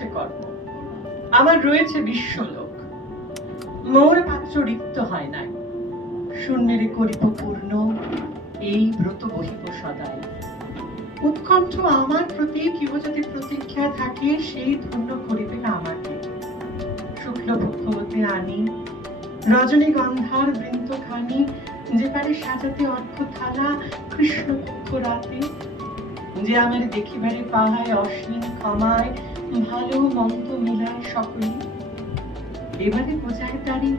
রয়েছে কর্ম, আমার রয়েছে বিশ্বলোক। মোর পাত্র রিক্ত হয় নাই, শূন্যেরে করিব পূর্ণ, এই ব্রত বহিব সদাই। উৎকণ্ঠ আমার প্রতি কেউ যদি প্রতীক্ষা থাকে, সেই ধন্য করিবে আমাকে। শুক্ল পক্ষ হতে আনি রজনীগন্ধার বৃন্তখানি, যে পারে সাজাতে অর্ঘ থালা কৃষ্ণ পক্ষ রাতে। যে আমার দেখিবারে পাহায় অশ্লীল ক্ষমায়, ভালো মন্দ মিলায় সকলে। এবারে বোঝায় তারি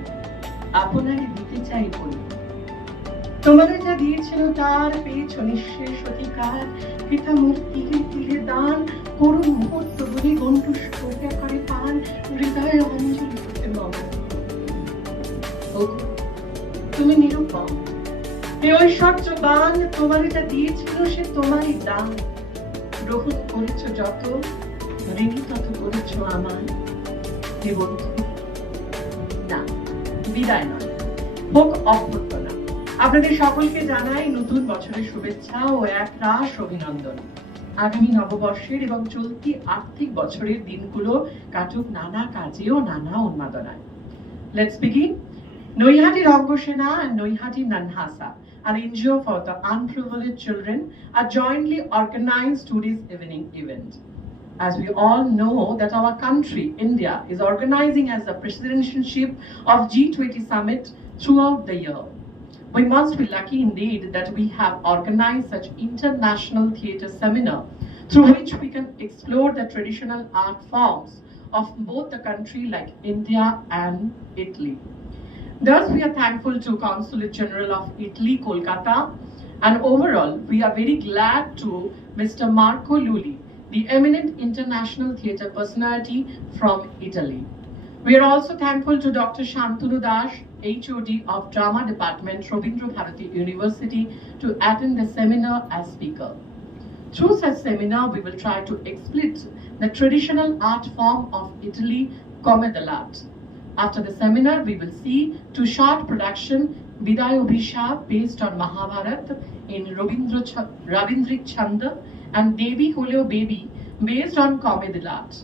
আপনারে দিতে চাই বলি। তোমারে যা দিয়েছিল তার পেয়েছ নিঃশেষ অধিকার। পিতা মোর তিলে তিলে দান, করুণ মুহূর্ত বলি গন্তুষ্ট করে পান, হৃদয়ে অঞ্জলি করতে মন। তুমি নিরূপম, এ ঐশ্বর্যবান, তোমারে যা দিয়েছিল সে তোমারই দান। গ্রহণ করেছ যত, ঋণী তত করেছ আমার। হে বন্ধু, না বিদায় নয়, হোক অভ্যর্থনা। আপনাদের সকলকে জানাই নতুন বছরের শুভেচ্ছা ও একরাশ অভিনন্দন। আগামী নববর্ষের এবং চলতি আর্থিক বছরের দিনগুলো কাটুক নানা কাজে ও নানা উন্মাদনায়। Let's begin. Naihati Rangasena and Naihati Nanhasaa, an NGO for the unprivileged children, are jointly organized today's evening event. As we all know that our country, India, is organizing as the presidency of G20 summit throughout the year. We must be lucky indeed that we have organized such international theatre seminar through which we can explore the traditional art forms of both the country like India and Italy. Thus, we are thankful to Consulate General of Italy, Kolkata, and overall, we are very glad to Mr. Marco Luly, the eminent international theatre personality from Italy. We are also thankful to Dr. Shantanu, HOD of Drama Department, Rabindrabharati University, to attend the seminar as speaker. Through such seminar, we will try to exploit the traditional art form of Italy, Commedia dell'arte. After the seminar, we will see two short production, Vidayobhisha, based on Mahabharata in Rabindrik Chanda, and Devi Huleo Baby, based on Commedia dell'arte.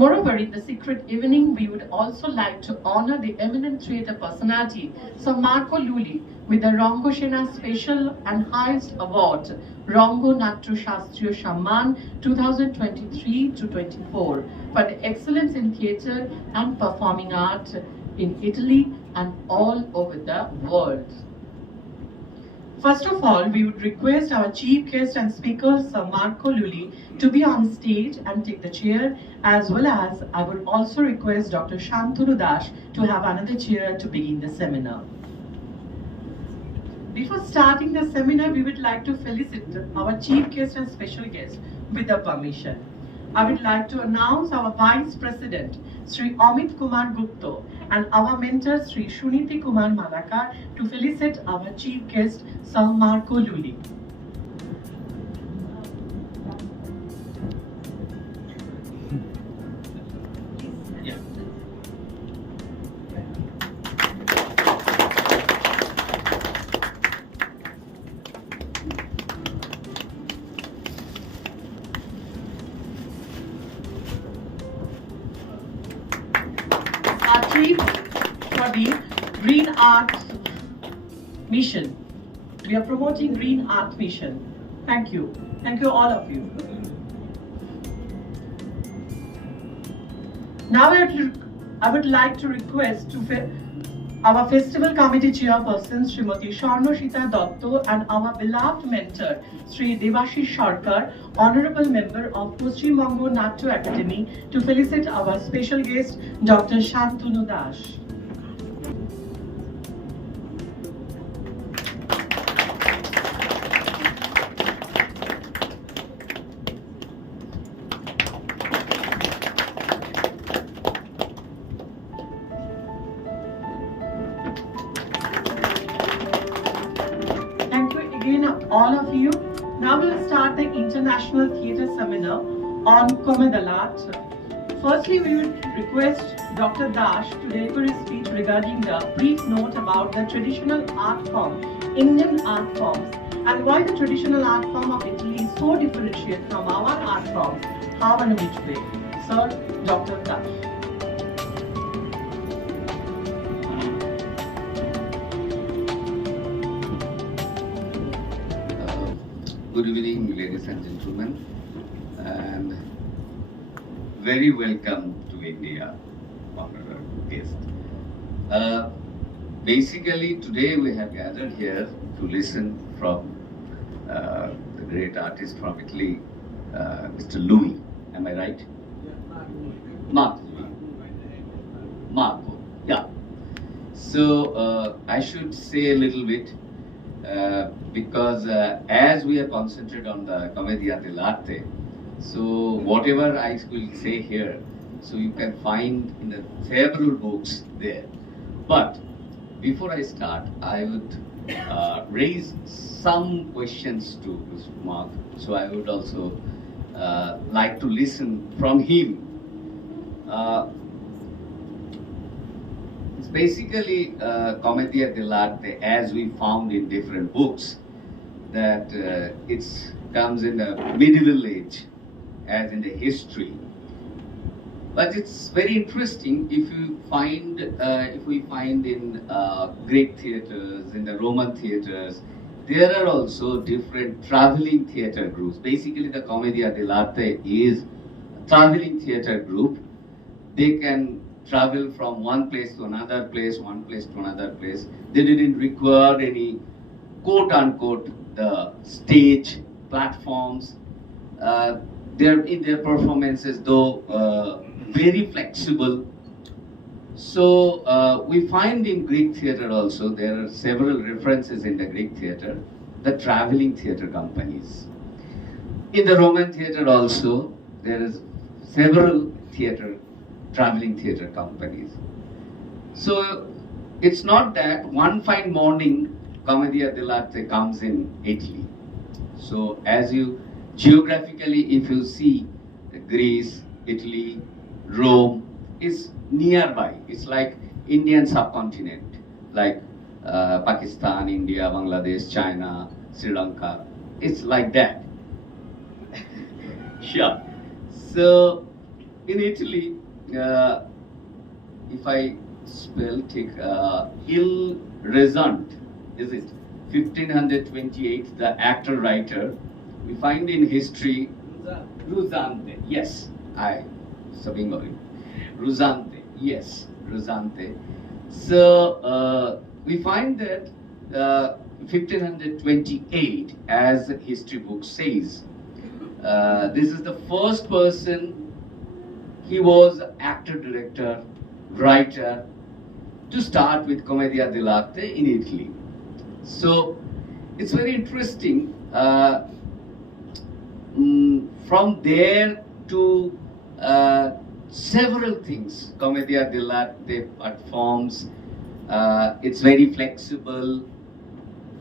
Moreover, in the secret evening, we would also like to honor the eminent theatre personality, Sir Marco Luly, with the Rangasena Special and Highest Award, Rango Natya Shastriya Samman 2023-24, for the excellence in theatre and performing art in Italy and all over the world. First of all, we would request our chief guest and speaker, Sir Marco Luly, to be on stage and take the chair, as well as I would also request Dr. Shantanu to have another chair to begin the seminar. Before starting the seminar, we would like to felicit our chief guest and special guest with the permission. I would like to announce our Vice President, Shree Amit Kumar Gupta, and our mentor, Shree Shuniti Kumar Malakar, to felicit our chief guest, Sir Marco Luly. For the Green Art Mission. We are promoting Green Art Mission. Thank you. Thank you, all of you. Now I would like to request our festival committee chairperson, Srimati Sharnoshita Dotto, and our beloved mentor, Sri Devashish Sarkar, Honorable Member of Paschim Bongo Natya Academy, to felicit our special guest, Dr. Shantanu. All of you. Now we'll start the International Theatre Seminar on Commedia dell'arte. Firstly, we would request Dr. Dash to deliver his speech regarding the brief note about the traditional art form, Indian art forms, and why the traditional art form of Italy is so differentiated from our art forms, how and which way. Sir, Dr. Dash. Good evening, ladies and gentlemen, and very welcome to India, honored guest. Basically, today we have gathered here to listen from the great artist from Italy, Mr. Luly. Am I right? Marco. Yeah. So I should say a little bit. Because as we are concentrated on the Commedia dell'arte, so whatever I will say here, so you can find in the several books there. But before I start, I would raise some questions to Mr. Mark. So I would also like to listen from him. It's basically Commedia dell'arte, as we found in different books, that it comes in the medieval age, as in the history. But it's very interesting if we find in Greek theaters, in the Roman theaters, there are also different traveling theater groups. Basically, the Commedia dell'arte is a traveling theater group. They can travel from one place to another place, one place to another place. They didn't require any quote-unquote the stage platforms. In their performances, though very flexible. So we find in Greek theater also, there are several references in the Greek theater, the traveling theater companies. In the Roman theater also, there is several traveling theater companies. So it's not that one fine morning Commedia dell'arte comes in Italy. So as you geographically, if you see Greece, Italy, Rome is nearby. It's like Indian subcontinent, like Pakistan, India, Bangladesh, China, Sri Lanka. It's like that. Sure. So in Italy, if I spell, take Il Resant, is it? 1528, the actor-writer. We find in history, Rusante, yes, Rusante, yes, Rusante. So we find that 1528, as the history book says, this is the first person. He was actor, director, writer to start with Commedia dell'arte in Italy. So it's very interesting. From there to several things, Commedia dell'arte performs. It's very flexible,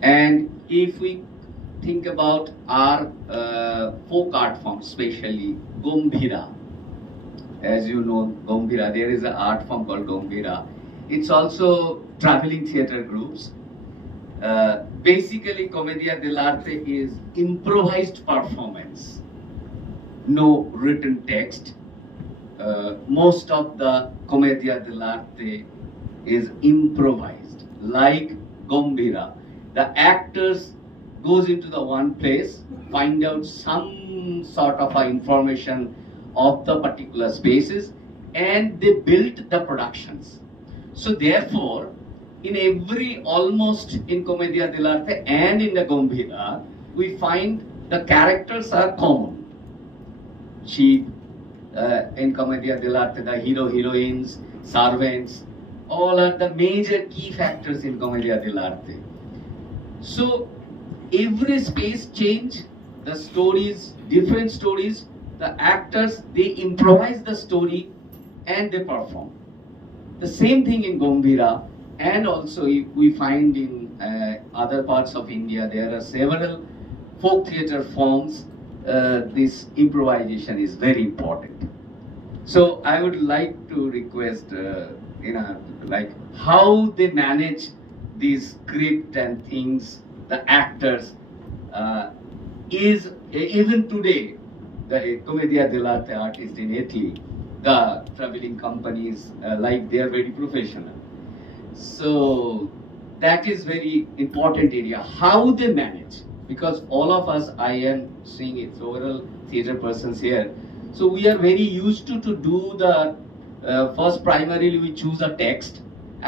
and if we think about our folk art form, especially Gombhira. As you know, Gombhira, there is an art form called Gombhira. It's also traveling theater groups. Basically, Commedia dell'arte is improvised performance. No written text. Most of the Commedia dell'arte is improvised, like Gombhira. The actors goes into the one place, find out some sort of information of the particular spaces, and they built the productions. So therefore, in almost in Commedia dell'arte and in the Gombhira, we find the characters are common. Chief, in Commedia dell'arte, the hero, heroines, servants, all are the major key factors in Commedia dell'arte. So every space change, the stories, different stories, the actors, they improvise the story and they perform. The same thing in Gombhira, and also we find in other parts of India, there are several folk theatre forms. This improvisation is very important. So I would like to request, like how they manage these script and things, the actors, is even today, the Commedia dell'arte artist in Italy, the traveling companies like they are very professional. So that is very important area. How they manage, because all of us, I am seeing it, overall theatre persons here. So we are very used to do the first primarily we choose a text,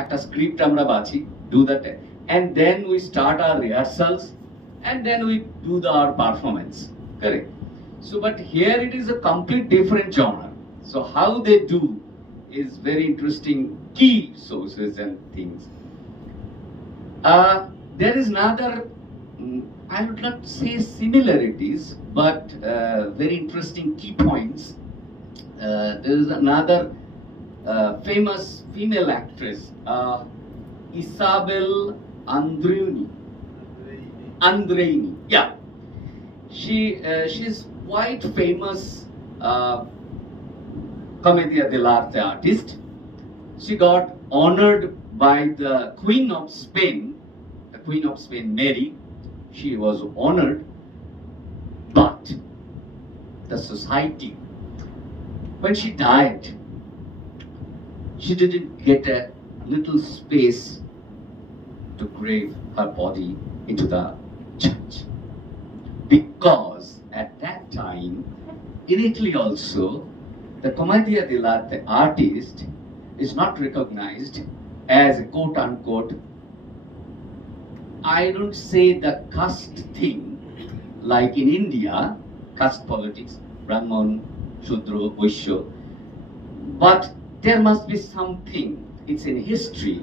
একটা script আমরা বাছি, do the text, and then we start our rehearsals, and then we do our performance. Correct. So, but here it is a complete different genre. So how they do is very interesting, key sources and things. There is another, I would not say similarities, but very interesting key points. There is another famous female actress, Isabel Andreini. Yeah, she's quite famous Commedia dell'arte artist. She got honored by the Queen of Spain, Mary. She was honored, but the society, when she died, she didn't get a little space to grave her body into the church. Because at that time, in Italy also, the Commedia dell'arte artist is not recognized as a quote-unquote, I don't say the caste thing, like in India, caste politics, Brahman, Shudra, Vaishya, but there must be something, it's in history.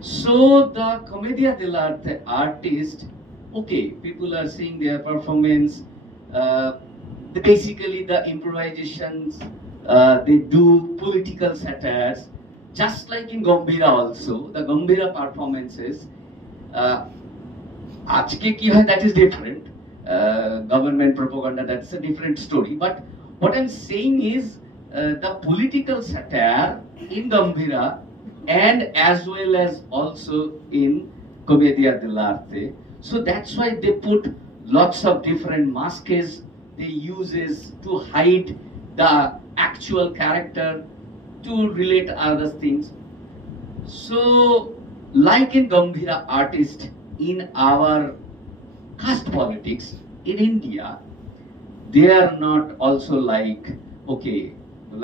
So the Commedia dell'arte artist, okay, people are seeing their performance, basically the improvisations, they do political satires, just like in Gambhira also, the Gambhira performances, আজকে কি হয়, that is different, government propaganda, that's a different story, but what I'm saying is the political satire in Gambhira and as well as also in Commedia dell'arte. So that's why they put lots of different masks they uses to hide the actual character, to relate other things. So like in Gambhira artist, in our caste politics in India, they are not also like, okay,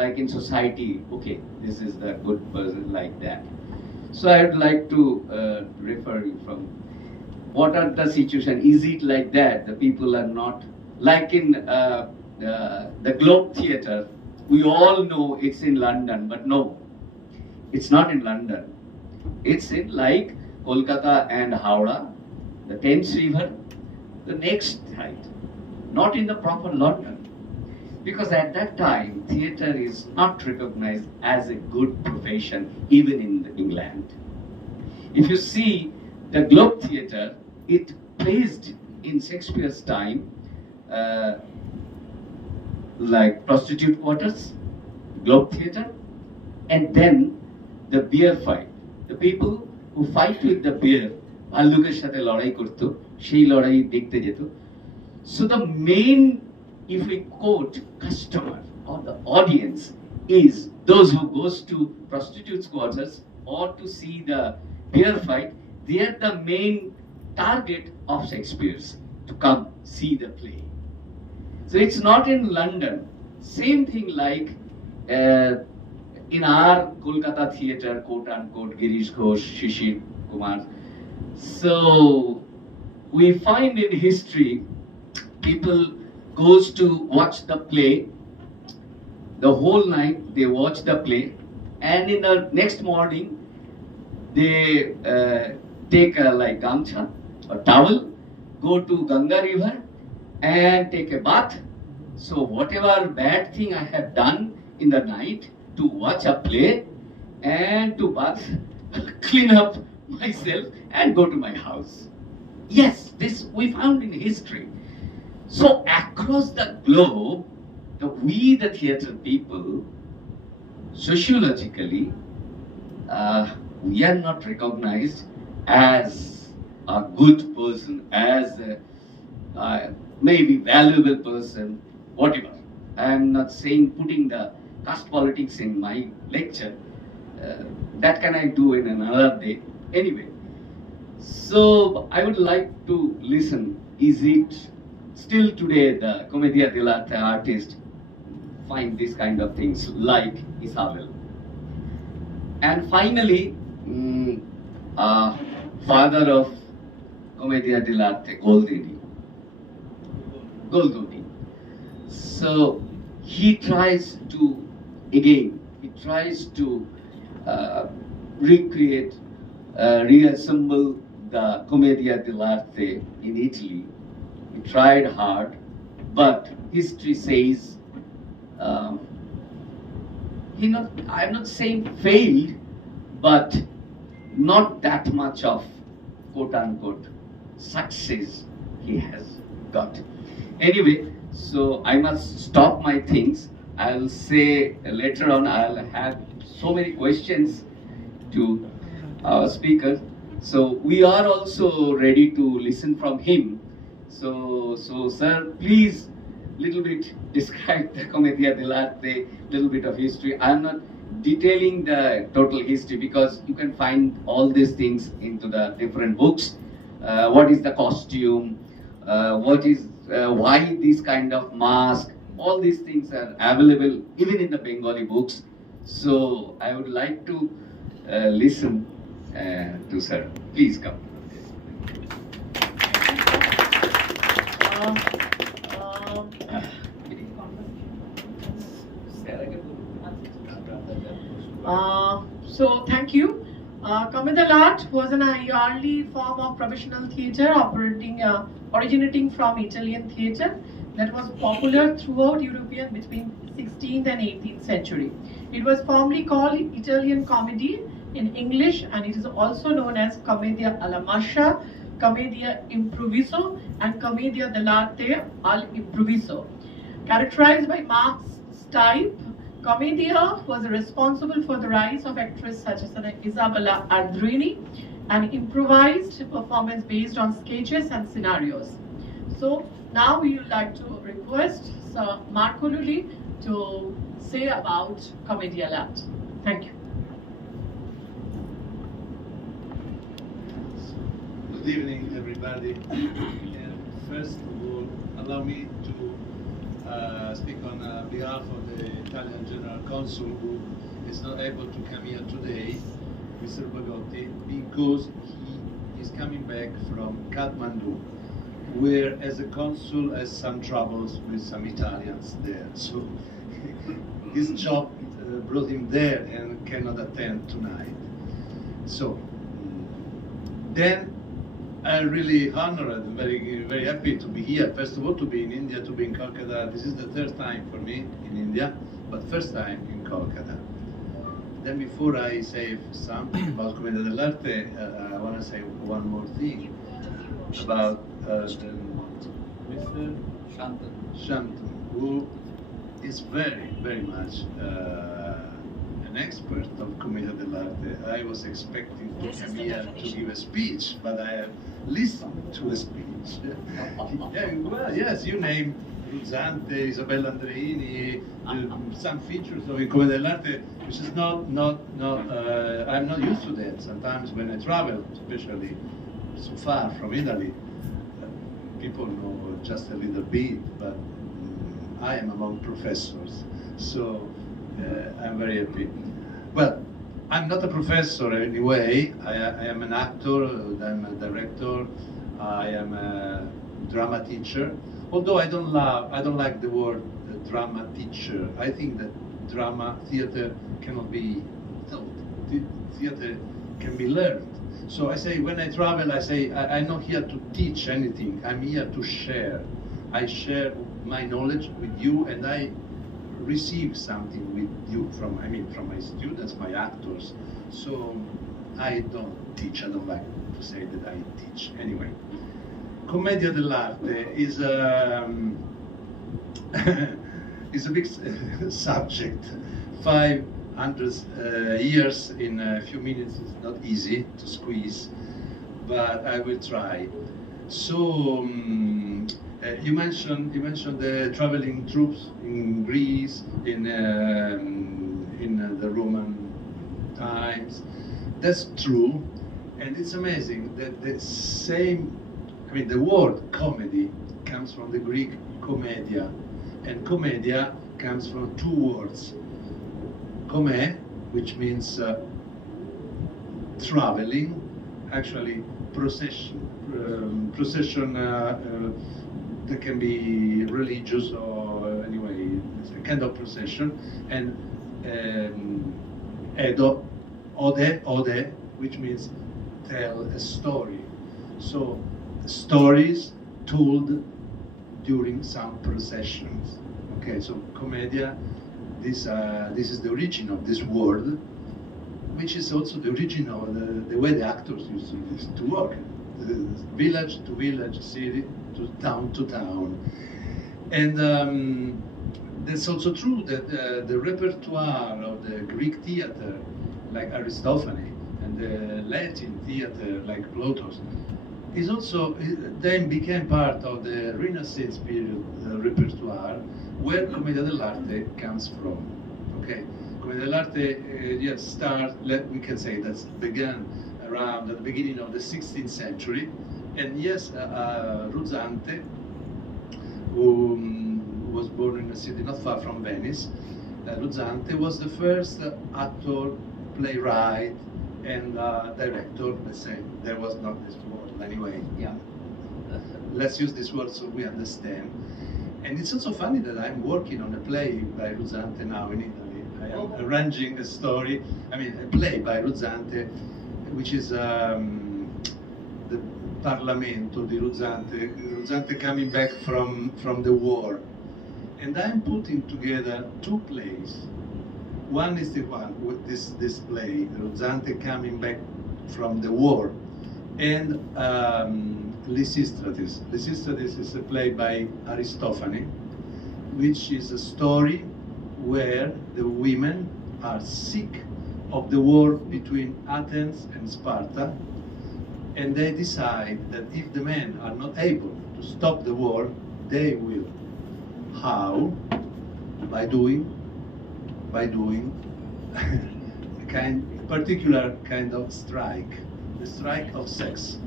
like in society, okay, this is the good person, like that. So I would like to refer you from what are the situation. Is it like that? The people are not like in the Globe Theatre. We all know it's in London, but no, it's not in London. It's in like Kolkata and Howrah, the Thames River, the next side, not in the proper London. Because at that time, theatre is not recognized as a good profession, even in England. If you see the Globe Theatre, it placed in Shakespeare's time like prostitute quarters, Globe Theatre, and then the beer fight. The people who fight with the beer, ভাল্লুকের সাথে লড়াই করতো, সেই লড়াই দেখতে যেত. So the main, if we quote, customer or the audience is those who goes to prostitutes quarters or to see the beer fight. They are the main target of Shakespeare's to come see the play. So it's not in London. Same thing like in our Kolkata theatre, quote unquote, Girish Ghosh, Shishir Kumar. So we find in history, people goes to watch the play, the whole night they watch the play, and in the next morning they take a like gamcha or towel, go to Ganga river and take a bath. So whatever bad thing I have done in the night, to watch a play and to bath, clean up myself and go to my house. Yes, this we found in history. So across the globe, we the theatre people, sociologically, we are not recognized as a good person, as a maybe valuable person, whatever. I am not saying putting the caste politics in my lecture. That can I do in another day. Anyway, so I would like to listen. Is it still today the Commedia dell'arte artist find this kind of things like Isabel? And finally, father of Commedia dell'arte, Goldoni. So he tries to, recreate, reassemble the Commedia dell'arte in Italy. He tried hard, but history says, I'm not saying failed, but not that much of quote-unquote success he has got. Anyway, so I must stop my things. I'll say later on, I'll have so many questions to our speaker. So we are also ready to listen from him. So sir, please, little bit describe the Commedia dell'arte, little bit of history. I'm not detailing the total history because you can find all these things into the different books. What is the costume? Why this kind of mask? All these things are available even in the Bengali books. So I would like to listen to sir. Please come. So thank you. Commedia dell'arte was an early form of professional theatre originating from Italian theatre that was popular throughout European between 16th and 18th century. It was formerly called Italian comedy in English, and it is also known as Commedia alla Mascia, Commedia improviso, and Commedia dell'arte al improviso. Characterized by Marx's type, Commedia was responsible for the rise of actresses such as Isabella Ardrini, an improvised performance based on sketches and scenarios. So now we would like to request Sir Marco Luly to say about Commedia dell'arte. Thank you. Good evening, everybody. And first of all, allow me to speak on behalf of the Italian General Consul, who is not able to come here today, Mr. Bagotti, because he is coming back from Kathmandu, where as a consul has some troubles with some Italians there. So his job brought him there and cannot attend tonight. So then I'm really honored and very happy to be here. First of all, to be in India, to be in Kolkata. This is the third time for me in India, but first time in Kolkata. Then before I say something about Commedia dell'arte, I want to say one more thing about Mr. Shantanu, who is very much an expert of Commedia dell'arte. I was expecting to come here to give a speech, but I have listened to a speech. Yeah, well, yes, you name Ruzzante, Isabella Andreini, some features of Commedia dell'arte, which is I'm not used to that. Sometimes when I travel, especially so far from Italy, people know just a little bit, but I am among professors, so I'm very happy. Well, I'm not a professor anyway. I am an actor, I'm a director, I am a drama teacher. Although I don't like the word drama teacher. I think that theater cannot be taught. Theater can be learned. So I say, when I travel, I say, I'm not here to teach anything. I'm here to share. I share my knowledge with you, and I receive something with you from my students, my actors. So I don't teach. I don't like to say that I teach. Anyway, Commedia dell'arte is is a big subject. 500 years in a few minutes is not easy to squeeze, but I will try. So You mentioned the traveling troops in Greece, in the Roman times. That's true, and it's amazing that the same, I mean, the word comedy comes from the Greek commedia, and commedia comes from two words, come, which means traveling, actually procession. Procession that can be religious or anyway, it's a kind of procession, and ode, which means tell a story. So stories told during some processions. Okay, so commedia, this is the origin of this word, which is also the origin of the way the actors used to work. Village to village, city to town. And that's also true that the repertoire of the Greek theater, like Aristophanes, and the Latin theater, like Plautus, is also then became part of the Renaissance period repertoire, where Commedia dell'arte comes from. Okay, Commedia dell'arte, yes, we can say that's began around at the beginning of the 16th century, and yes, Ruzzante, who was born in a city not far from Venice, Ruzzante was the first actor, playwright, and director. Let's say there was not this word anyway. Yeah, let's use this word so we understand. And it's also funny that I'm working on a play by Ruzzante now in Italy. I am arranging a story, I mean a play by Ruzzante, which is the Parlamento di Ruzzante coming back from the war. And I'm putting together two plays. One is the one with this play, Ruzzante coming back from the war, and Lysistrates. Lysistrates is a play by Aristophanes, which is a story where the women are sick of the war between Athens and Sparta, and they decide that if the men are not able to stop the war, they will. How? By doing a particular kind of strike, the strike of sex.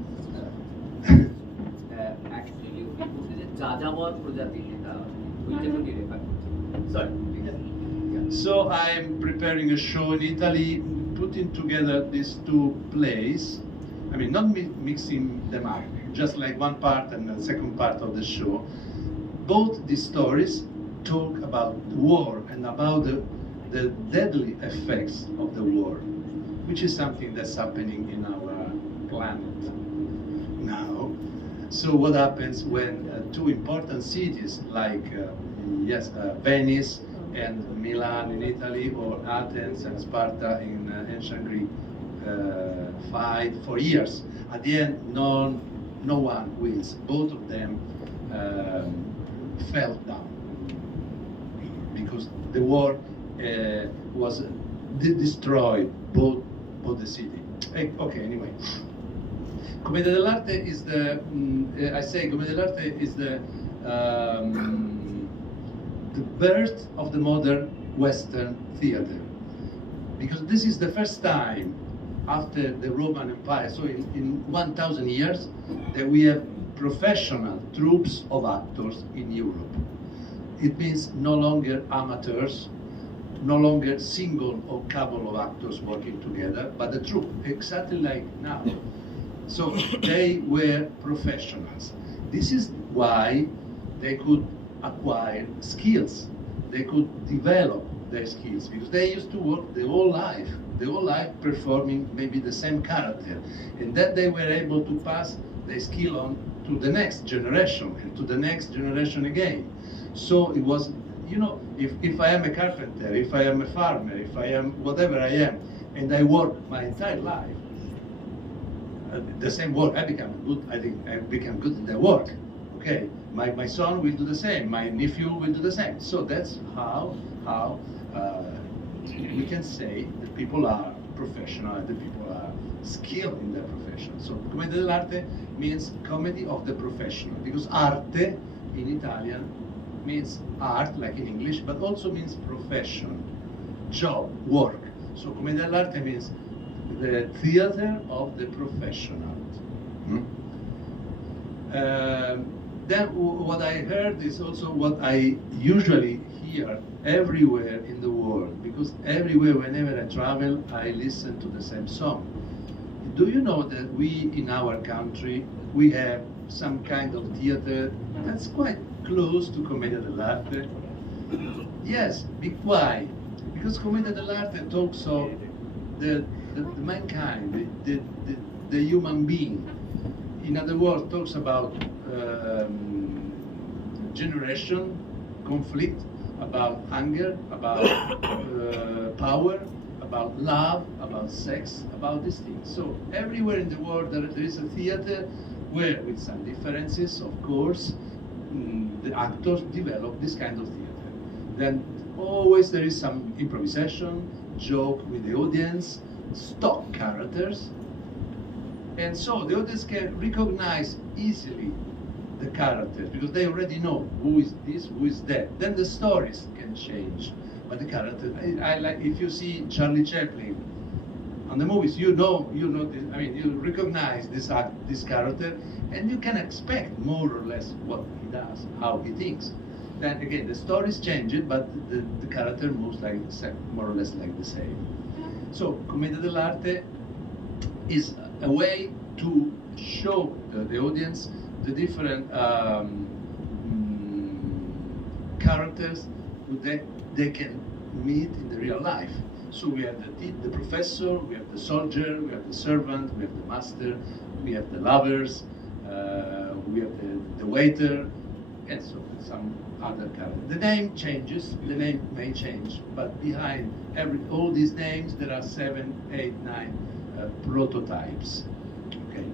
Actually, Jajamor Prajati, sorry. So I'm preparing a show in Italy, putting together these two plays. I mean, not mixing them up, just like one part and the second part of the show. Both these stories talk about the war and about the deadly effects of the war, which is something that's happening in our planet now. So what happens when two important cities like Venice and Milan in Italy, or Athens and Sparta in ancient Greece, fight for years. At the end, no one wins. Both of them fell down because the war was destroyed both the city. Okay, anyway. Commedia dell'arte is I say Commedia dell'arte is the birth of the modern Western theater, because this is the first time after the Roman Empire, so in 1,000 years, that we have professional troops of actors in Europe. It means no longer amateurs, no longer single or couple of actors working together, but a troupe, exactly like now. So they were professionals. This is why they could acquire skills. They could develop their skills because they used to work the whole life performing maybe the same character, and that they were able to pass their skill on to the next generation and to the next generation again. So it was, you know, if I am a carpenter, if I am a farmer, if I am whatever I am, and I work my entire life, the same work, I become good. I think I become good in the work. Okay, my son will do the same. My nephew will do the same. So that's how we can say that people are professional and that people are skilled in their profession. So Commedia dell'arte means comedy of the professional, because arte in Italian means art, like in English, but also means profession, job, work. So Commedia dell'arte means the theater of the professional. Then what I heard is also what I usually hear everywhere in the world, because everywhere, whenever I travel, I listen to the same song. Do you know that we, in our country, we have some kind of theater that's quite close to Commedia dell'arte? Yes, why? Because Commedia dell'arte talks of the mankind, the human being. In other words, talks about generation, conflict, about hunger, about power, about love, about sex, about these things. So everywhere in the world there is a theater where, with some differences, of course, the actors develop this kind of theater. Then always there is some improvisation, joke with the audience, stock characters, and so the audience can recognize easily the characters because they already know who is this, who is that. Then the stories can change, but the character. I like, if you see Charlie Chaplin on the movies, you know this, I mean, you recognize this character, and you can expect more or less what he does, how he thinks. Then again, the stories change it, but the character moves like more or less like the same. So Commedia dell'arte is a way to show the audience the different characters that they can meet in the real life. So we have the professor, we have the soldier, we have the servant, we have the master, we have the lovers, we have the waiter, and so some other characters. The name changes, the name may change, but behind all these names there are 7, 8, 9 prototypes. Okay.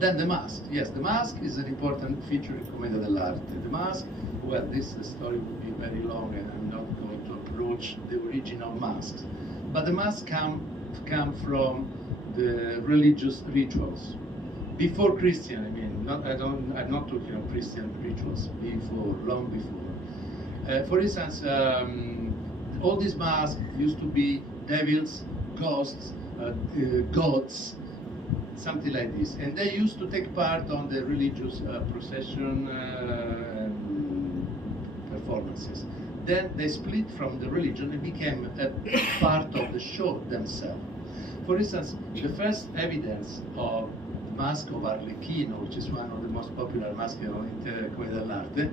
Then the mask. Yes, the mask is an important feature in Commedia dell'arte. The mask, well, this story would be very long and I'm not going to approach the original masks. But the masks come from the religious rituals. Before Christian, I mean, I'm not talking of Christian rituals, before, long before. For instance, all these masks used to be devils, ghosts, gods, something like this. And they used to take part on the religious procession performances. Then they split from the religion and became a part of the show themselves. For instance, the first evidence of the mask of Arlecchino, which is one of the most popular masks in Commedia dell'arte,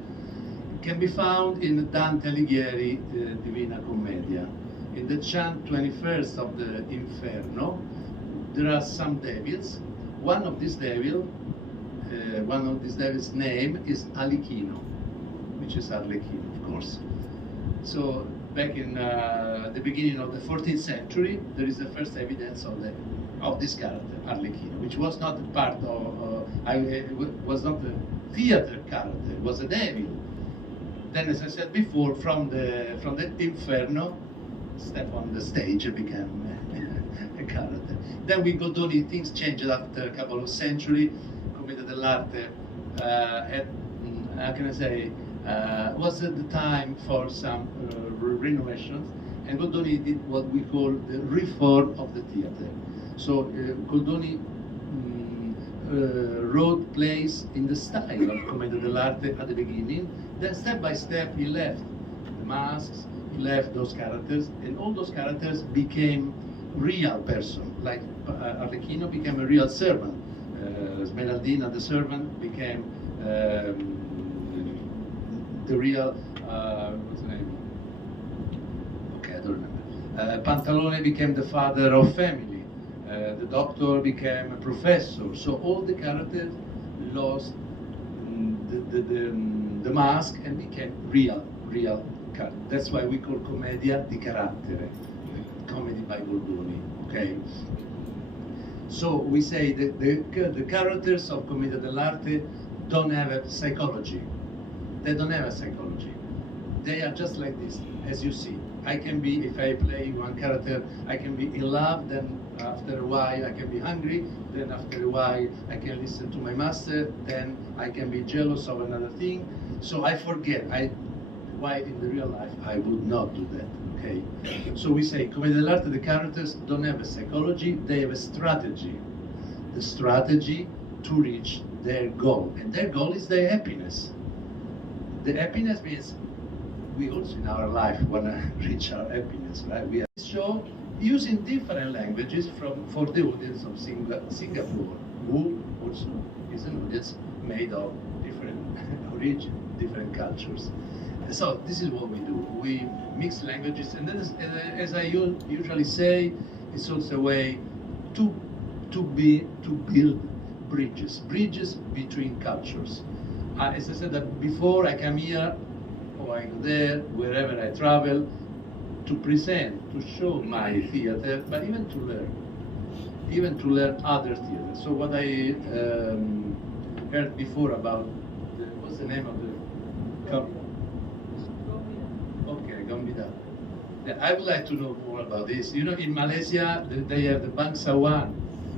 can be found in Dante Alighieri Divina Commedia. In the chant 21st of the Inferno, there are some devils. One of these devils' name is Alecchino, which is Arlecchino, of course. So back in the beginning of the 14th century, there is the first evidence of this character, Arlecchino, which was not part of, was not a theater character, it was a devil. Then, as I said before, from the Inferno, step on the stage became a character. Then with Goldoni, things changed after a couple of centuries. Commedia dell'arte how can I say, was at the time for some renovations, and Goldoni did what we call the reform of the theater. So Goldoni wrote plays in the style of Commedia dell'arte at the beginning. Then step by step he left the masks, he left those characters, and all those characters became real person. Like Arlecchino became a real servant. Smeraldina, the servant, became the real, what's the name? Okay, I don't remember. Pantalone became the father of family. The doctor became a professor. So all the characters lost the mask and became real characters. That's why we call Commedia di carattere, comedy by Goldoni. Okay. So we say that the characters of Commedia dell'arte don't have a psychology. They don't have a psychology. They are just like this, as you see. I can be, if I play one character, I can be in love, then after a while I can be hungry, then after a while I can listen to my master, then I can be jealous of another thing. So I forget, while in the real life I would not do that, okay? So we say, Commedia dell'arte, the characters don't have a psychology, they have a strategy. The strategy to reach their goal, and their goal is their happiness. The happiness means we also in our life want to reach our happiness, right? We have this show using different languages for the audience of Singapore, who also is an audience made of different origin, different cultures. So this is what we do. We mix languages, and then, as I usually say, it's also a way to build bridges between cultures. As I said that before, I come here or I go there, wherever I travel, to present, to show my theater, but even to learn other theater. So what I heard before about what's the name of the okay, Gambida. I would like to know more about this. You know, in Malaysia they have the Bangsawan,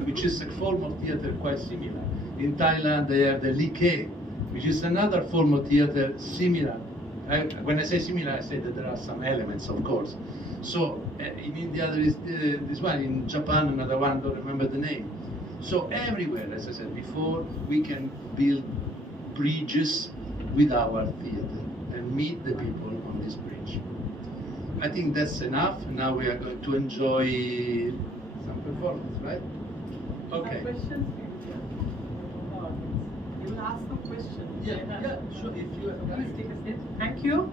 which is a form of theater quite similar. In Thailand they have the Like, which is another form of theater similar. When I say similar, I say that there are some elements, of course. So in India there is this one, in Japan another one, don't remember the name. So everywhere, as I said before, we can build bridges with our theater and meet the people on this bridge. I think that's enough. Now we are going to enjoy some performance, right? Okay. Questions? You will ask some questions. Yeah, sure. If you Please take a seat. Thank you.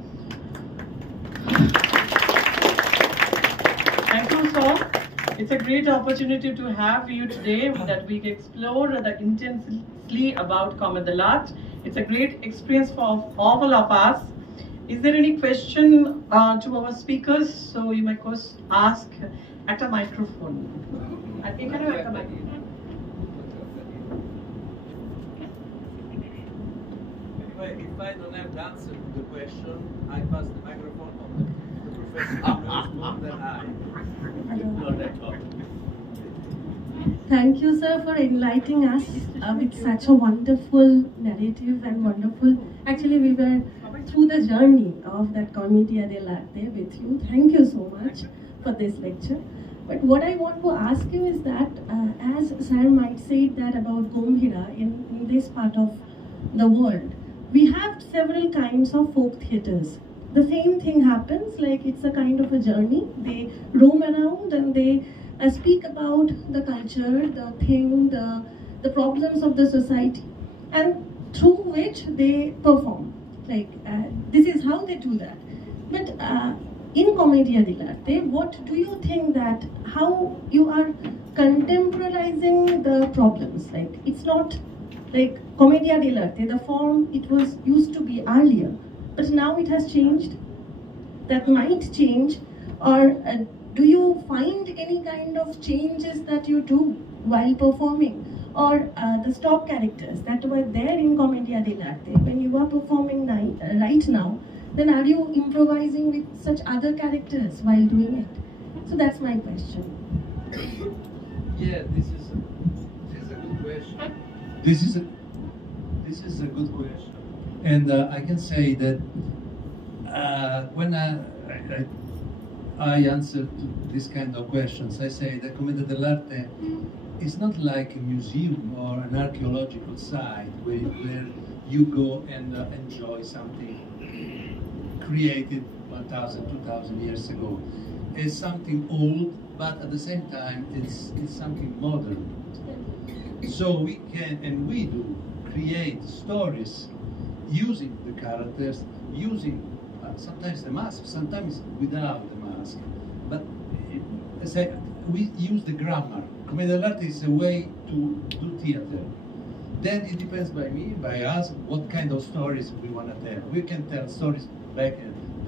Thank you, sir. It's a great opportunity to have you today that we can explore intensely about Commedia dell'arte. It's a great experience for all of us. Is there any question to our speakers? So you might ask at a microphone. Can you at a microphone? If I don't have the answer to the question, I pass the microphone on the professor who knows more than I. Not at all. Thank you, sir, for enlightening us with such a wonderful narrative and wonderful. Actually, we were through the journey of that Commedia dell'arte with you. Thank you so much for this lecture. But what I want to ask you is that, as sir might say that about Gombhira in this part of the world, we have several kinds of folk theatres. The same thing happens, like it's a kind of a journey. They roam around and they speak about the culture, the thing, the problems of the society, and through which they perform. Like this is how they do that. But in Commedia dell'arte, what do you think that how you are contemporizing the problems? Like it's not like Commedia dell'arte, the form it was used to be earlier, but now it has changed. That might change, or do you find any kind of changes that you do while performing, or the stock characters that were there in Commedia dell'arte when you are performing right now? Then are you improvising with such other characters while doing it? So that's my question. Yeah, this is a good question. This is a good question, and I can say that when I answer to this kind of questions, I say that Commedia dell'arte is not like a museum or an archaeological site where you go and enjoy something created 1,000, 2,000 years ago. It's something old, but at the same time, it's something modern. So we can, and we do, create stories using the characters, using sometimes the mask, sometimes without the mask. But as we use the grammar. Commedia dell'arte is a way to do theater. Then it depends by me, by us, what kind of stories we want to tell. We can tell stories like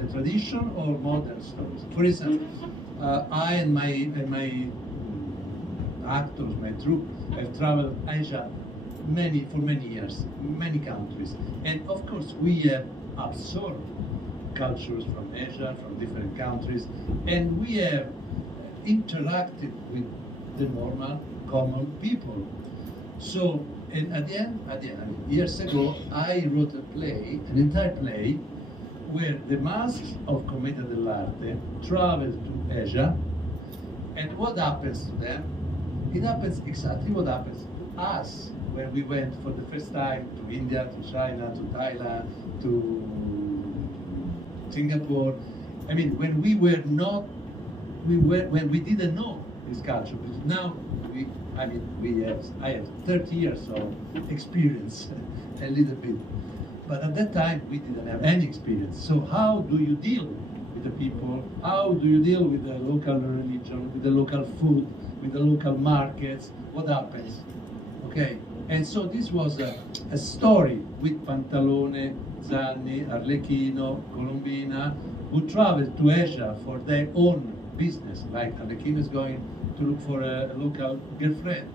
the tradition or modern stories. For instance, I and my actors, my troupe, have traveled Asia for many years, many countries. And of course, we have absorbed cultures from Asia, from different countries, and we have interacted with the normal, common people. So, and at the end, I mean, years ago, I wrote a play, an entire play, where the masks of Commedia dell'arte travel to Asia, and what happens to them? It happens exactly what happens to us when we went for the first time to India, to China, to Thailand, to Singapore. I mean, when we were not, when we didn't know this culture, but now I have 30 years of experience, a little bit. But at that time, we didn't have any experience. So how do you deal with the people? How do you deal with the local religion, with the local food, with the local markets? What happens? Okay, and so this was a story with Pantalone, Zanni, Arlecchino, Colombina, who traveled to Asia for their own business. Like Arlecchino is going to look for a local girlfriend,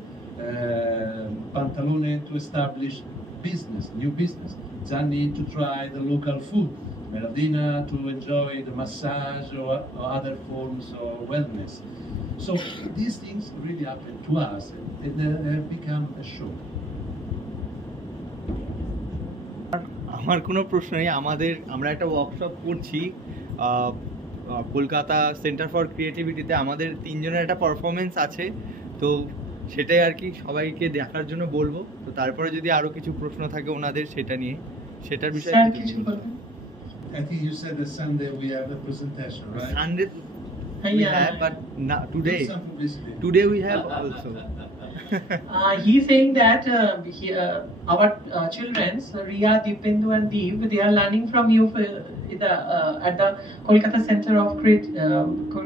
Pantalone to establish business, new business, Zanni to try the local food, Meladina to enjoy the massage or other forms of wellness. So these things really happen to us, and they have become a show. আমার কোনো প্রশ্ন নেই। আমরা একটা workshop করছি Kolkata centre for ক্রিয়েটিভিটিতে। আমাদের তিনজনের একটা পারফরমেন্স আছে, তো সেটাই আর কি সবাইকে দেখার জন্য বলবো। তো তারপরে যদি আরো কিছু প্রশ্ন থাকে ওনাদের সেটা নিয়ে, সেটার বিষয়ে কিছু বলবেন? I think you said that Sunday we have a presentation, right? Sunday we have, but not today. Do some publicity. Today we have also. He's saying that our children, Riya, Dipendu and Deep, they are learning from you at the Kolkata Center of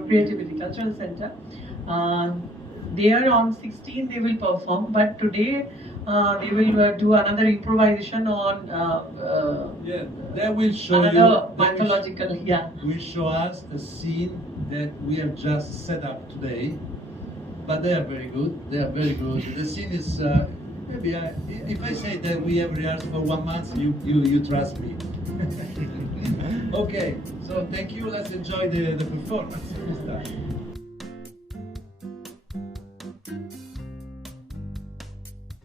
Creativity, Cultural Center. They are on 16, they will perform, but today they will do another improvisation on They will show another you, mythological, will show us a scene that we have just set up today. But they are very good. They are very good. The scene is maybe if I say that we have rehearsed for 1 month, you trust me. Okay. So thank you. Let's enjoy the performance.